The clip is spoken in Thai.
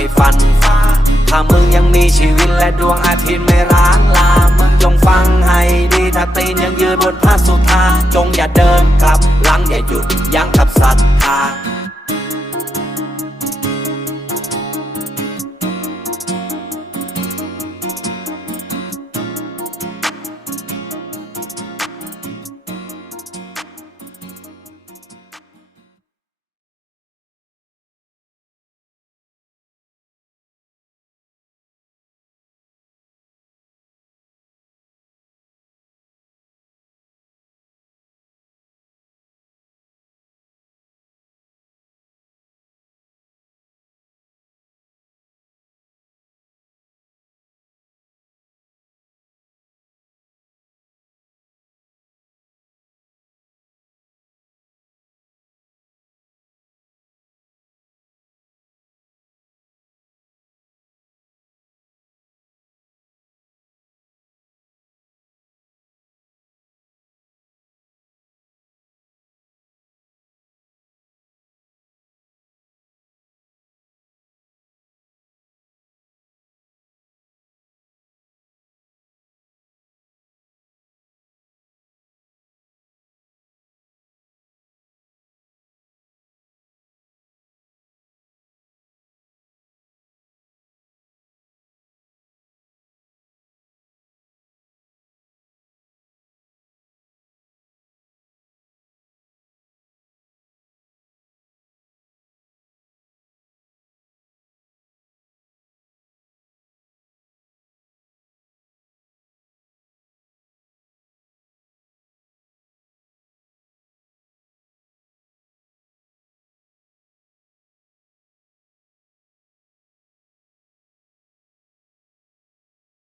ไม่ฟันฟ้าถ้ามึงยังมีชีวิตและดวงอาทิตย์ไม่ร้างลา มึงจงฟังให้ดีถ้าตีนยังยืนบนพระสุธาจงอย่าเดินกลับหลังอย่าหยุดยั้งกับศรัทธา